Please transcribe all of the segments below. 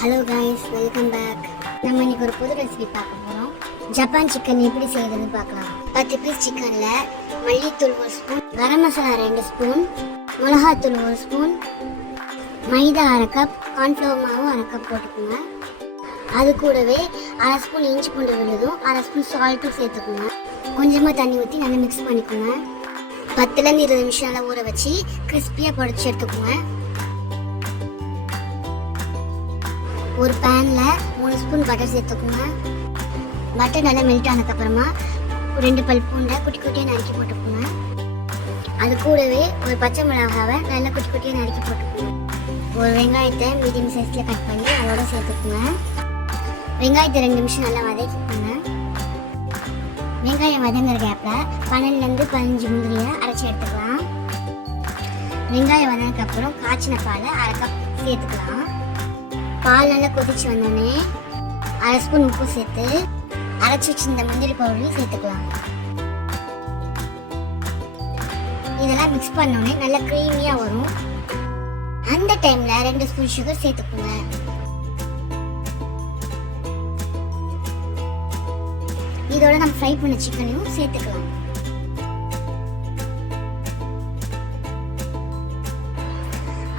Hello guys, welcome back. நம்ம இன்னைக்கு ஒரு புது ரெசிபி பார்க்க போகிறோம். ஜப்பான் சிக்கன் எப்படி செய்யறதுன்னு பார்க்கலாம். 10 பீஸ் சிக்கனில் மல்லித்தூள் 1 ஸ்பூன், கரம் மசாலா 2 ஸ்பூன், மிளகாத்தூள் 1 ஸ்பூன், மைதா 1/2 கப், கார்ன்ஃப்ளவர் மாவு 1/2 கப் போட்டுக்கோங்க. அது கூடவே 1/2 ஸ்பூன் இஞ்சி பூண்டு விழுதும் 1/2 ஸ்பூன் சால்ட்டும் சேர்த்துக்கோங்க. கொஞ்சமாக தண்ணி ஊற்றி நல்லா மிக்ஸ் பண்ணிக்கோங்க. 10லேருந்து 20 நிமிஷம் நல்லா ஊற வச்சு கிறிஸ்பியாக பொடிச்சு எடுத்துக்கோங்க. ஒரு பேனில் 3 ஸ்பூன் பட்டர் சேர்த்துக்கோங்க. பட்டர் நல்லா மெல்ட் ஆனதுக்கப்புறமா 2 பல் பூண்டை குட்டி குட்டியாக நறுக்கி போட்டுக்கோங்க. அது கூடவே ஒரு பச்சை மிளகாவை நல்லா குட்டி குட்டியாக நறுக்கி போட்டுக்கோங்க. ஒரு வெங்காயத்தை மீடியம் சைஸில் கட் பண்ணி அதோட சேர்த்துக்கோங்க. வெங்காயத்தை 2 நிமிஷம் நல்லா வதக்கிக்கோங்க. வெங்காயம் வதங்குற கேப்பில் 12லேருந்து 15 முந்திரியை அரைச்சி எடுத்துக்கலாம். வெங்காயம் வதங்கினதுக்கப்புறம் காய்ச்சின பாலை 1/2 கப் சேர்த்துக்கலாம். பால் நல்லா கொதிச்சு வந்தோடனே 1/2 ஸ்பூன் உப்பு சேர்த்து அரைச்சி வச்சிருந்த முந்திரி பவுடரையும் சேர்த்துக்கலாம். இதெல்லாம் மிக்ஸ் பண்ணோடனே நல்லா க்ரீமியாக வரும். அந்த டைமில் 2 ஸ்பூன் சுகர் சேர்த்துக்கோங்க. இதோட நம்ம ஃப்ரை பண்ண சிக்கனையும் சேர்த்துக்கலாம்.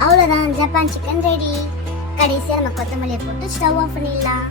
அவ்வளோதான், ஜப்பான் சிக்கன் ரெடி. கடைசியாக நம்ம கொத்தமல்லியை போட்டு ஸ்டவ் ஆஃப் பண்ணிடலாம்.